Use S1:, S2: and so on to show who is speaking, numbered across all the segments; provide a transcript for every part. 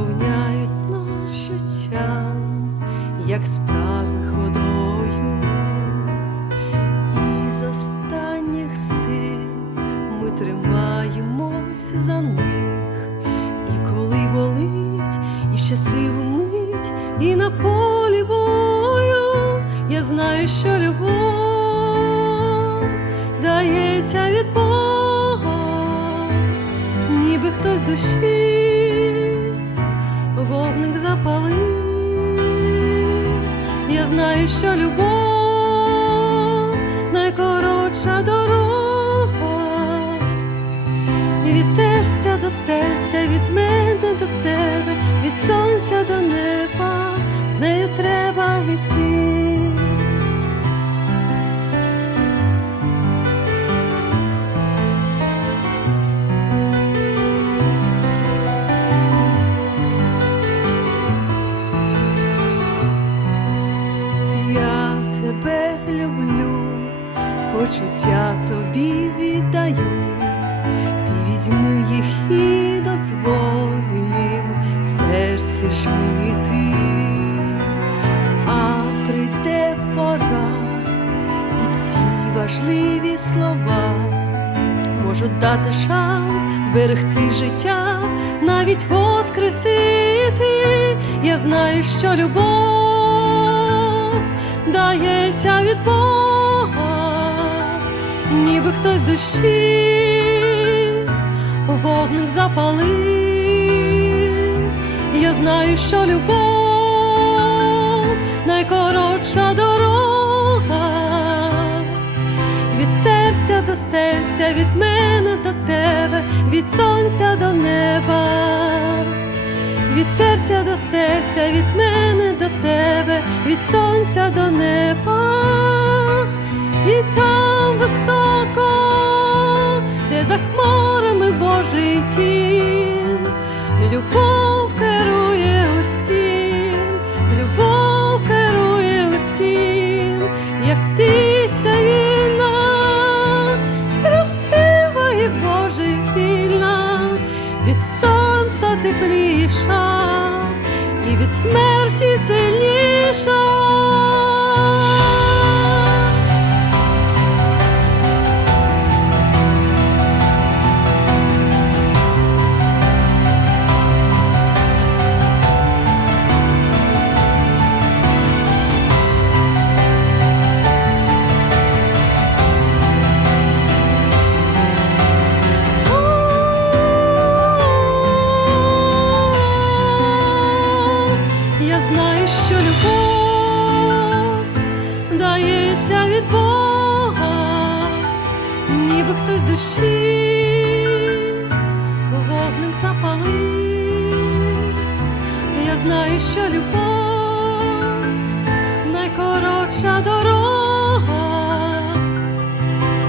S1: наповняють нас життя, як справних водою, і з останніх сил ми тримаємось за них, і коли болить, і в щасливу мить, і на полі бою я знаю, що любов дається від Бога, ніби хтось душі вогник запалив. Я знаю, що любов найкоротша дорога, і від серця до серця, від мене до тебе, від сонця до неба, з нею треба йти. Тебе люблю, почуття тобі віддаю, ти візьми їх і дозволь їм в серці жити, а прийде пора, і ці важливі слова можуть дати шанс зберегти життя, навіть воскресити. Я знаю, що любов дається від Бога, ніби хтось душі вогник запалив. Я знаю, що любов найкоротша дорога від серця до серця, від мене до тебе, від сонця до неба, від серця до серця, від мене до тебе, від сонця до неба, і там високо, де за хмарами Божий тім, тепліша і від смерті сильніша. душі вогнем запали, я знаю, що любов найкоротша дорога,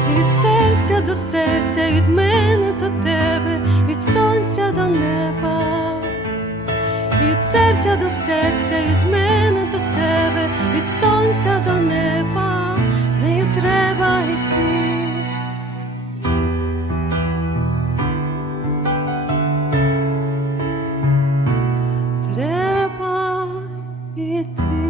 S1: від серця до серця, від мене до тебе, від сонця до неба, від серця до серця, від мене до тебе, від сонця до неба. 一滴。